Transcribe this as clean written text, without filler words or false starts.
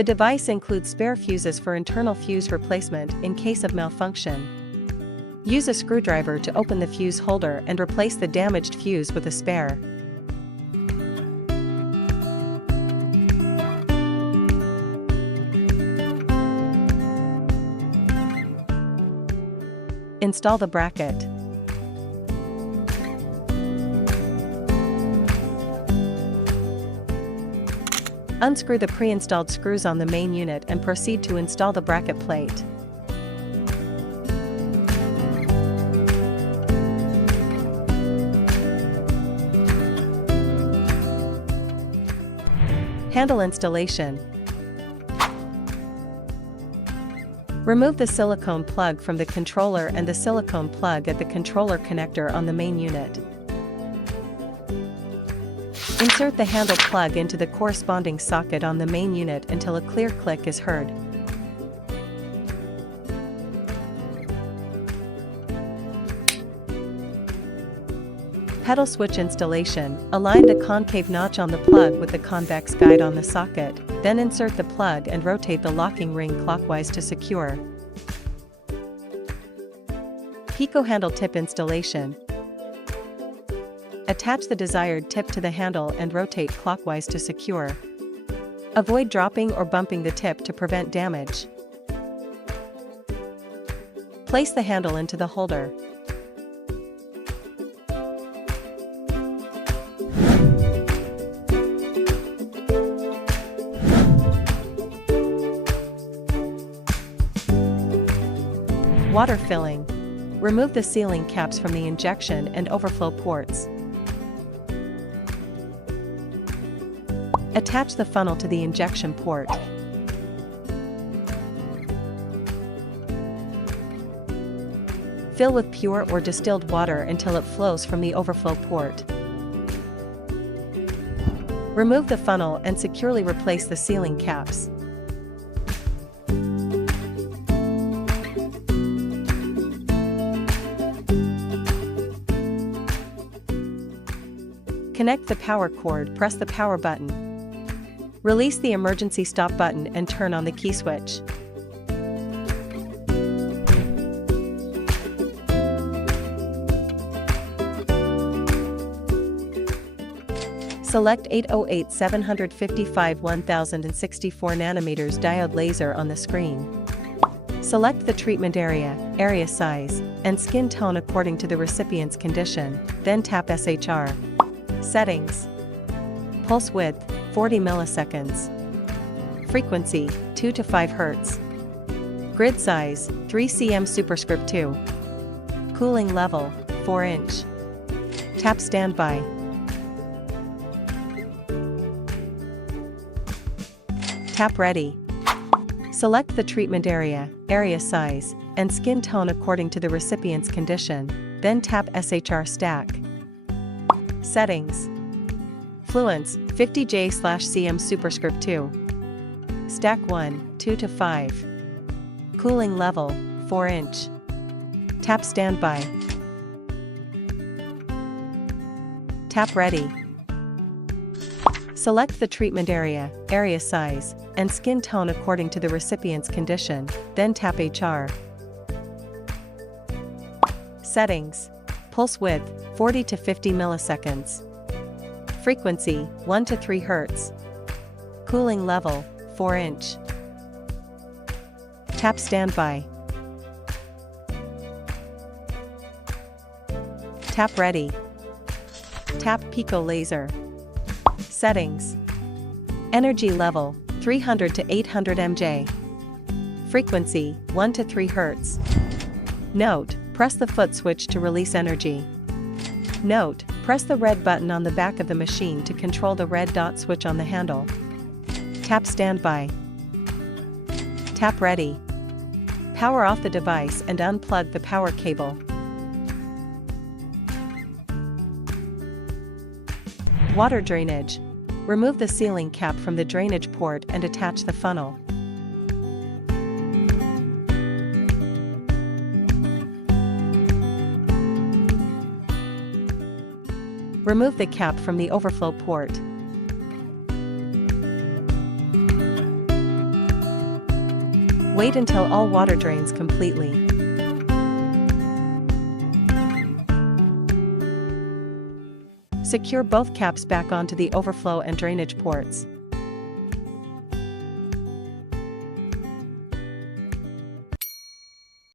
The device includes spare fuses for internal fuse replacement in case of malfunction. Use a screwdriver to open the fuse holder and replace the damaged fuse with a spare. Install the bracket. Unscrew the pre-installed screws on the main unit and proceed to install the bracket plate. Handle installation. Remove the silicone plug from the controller and the silicone plug at the controller connector on the main unit. Insert the handle plug into the corresponding socket on the main unit until a clear click is heard. Pedal switch installation. Align the concave notch on the plug with the convex guide on the socket, then insert the plug and rotate the locking ring clockwise to secure. Pico handle tip installation. Attach the desired tip to the handle and rotate clockwise to secure. Avoid dropping or bumping the tip to prevent damage. Place the handle into the holder. Water filling. Remove the sealing caps from the injection and overflow ports. Attach the funnel to the injection port. Fill with pure or distilled water until it flows from the overflow port. Remove the funnel and securely replace the sealing caps. Connect the power cord. Press the power button. Release the emergency stop button and turn on the key switch. Select 808 755 1064 nanometers diode laser on the screen. Select the treatment area size, and skin tone according to the recipient's condition, then tap SHR. Settings. Pulse width, 40 milliseconds. Frequency, 2 to 5 Hz. Grid size, 3 cm superscript 2. Cooling level, 4 inch. Tap standby. Tap ready. Select the treatment area size, and skin tone according to the recipient's condition, then tap SHR stack. Settings. Fluence, 50J/cm superscript 2. Stack 1, 2 to 5. Cooling level, 4 inch. Tap standby. Tap ready. Select the treatment area size, and skin tone according to the recipient's condition, then tap HR. Settings. Pulse width, 40 to 50 milliseconds. Frequency, 1 to 3 Hz. Cooling level, 4 inch. Tap standby. Tap ready. Tap Pico laser. Settings. Energy level, 300 to 800 mJ. Frequency, 1 to 3 Hz. Note, press the foot switch to release energy. Note, press the red button on the back of the machine to control the red dot switch on the handle. Tap standby. Tap ready. Power off the device and unplug the power cable. Water drainage. Remove the sealing cap from the drainage port and attach the funnel. Remove the cap from the overflow port. Wait until all water drains completely. Secure both caps back onto the overflow and drainage ports.